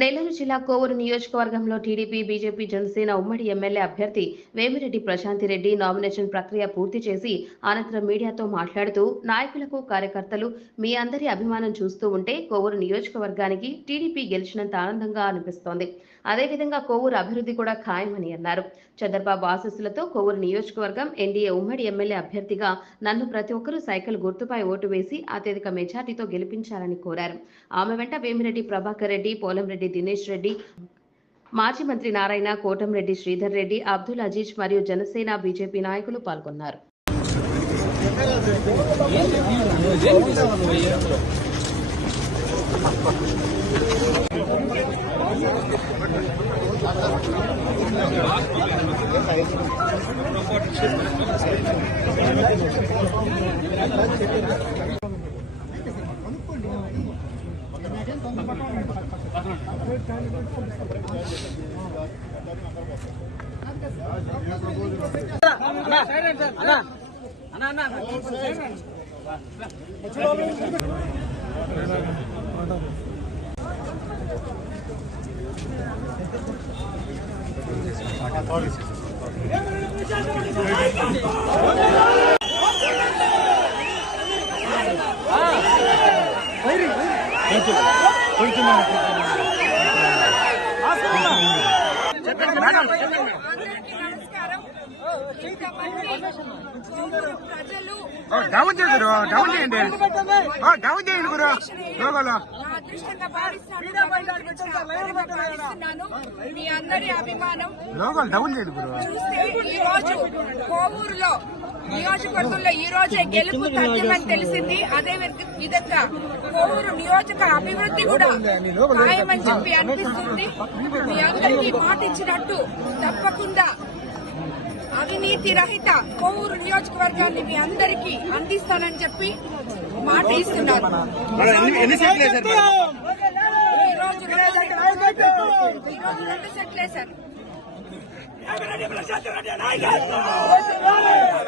నెల్లూరు జిల్లా కోవూరు నియోజకవర్గంలో TDP, BJP, Janasena ఉమ్మడి ఎమ్మెల్యే అభ్యర్థి వేమిరెడ్డి ప్రశాంతిరెడ్డి నామినేషన్ ప్రక్రియ పూర్తి చేసి అనంతరం మీడియాతో మాట్లాడుతూ నాయకులకు, కార్యకర్తలు మీ అందరి అభిమానం చూస్తూ ఉంటే కోవూరు నియోజకవర్గానికి టీడీపీ గెలిచినంత ఆనందంగా అనిపిస్తోంది. అదేవిధంగా కోవూరు అభివృద్ధి కూడా ఖాయమని అన్నారు. చంద్రబాబు ఆశీస్సులతో కోవూరు నియోజకవర్గం ఎన్డీఏ ఉమ్మడి ఎమ్మెల్యే అభ్యర్థిగా నన్ను ప్రతి ఒక్కరూ సైకిల్ గుర్తుపై ఓటు వేసి అత్యధిక మెజార్టీతో గెలిపించాలని కోరారు. ఆమె వెంట వేమిరెడ్డి ప్రభాకర్ రెడ్డి, పోలంరెడ్డి దినేష్ రెడ్డి, మాజీ మంత్రి నారాయణ, కోటంరెడ్డి శ్రీధర్ రెడ్డి, అబ్దుల్ అజీజ్ మరియు జనసేన, బీజేపీ నాయకులు పాల్గొన్నారు. డౌన్ చేశారు, డౌన్ చేయండి, డౌన్ చేయండి గురు. మీ అందరి అభిమానం లోగోలు డౌన్ చేయండి గురు. చూస్తే ఈ రోజు కోవూరులో నియోజకవర్గంలో ఈ రోజే గెలుపు తథ్యమని తెలిసింది. అదే విధంగా కోవూరు నియోజక అభివృద్ధి కూడా ఖాయమని చెప్పి అనిపిస్తుంది. మీ అందరికీ మాట ఇచ్చినట్టు తప్పకుండా అవినీతి రహిత కోవూరు నియోజకవర్గాన్ని మీ అందరికీ అందిస్తానని చెప్పి మాట ఇస్తున్నారు. ఈ రోజు 2 సెట్లు వేశారు.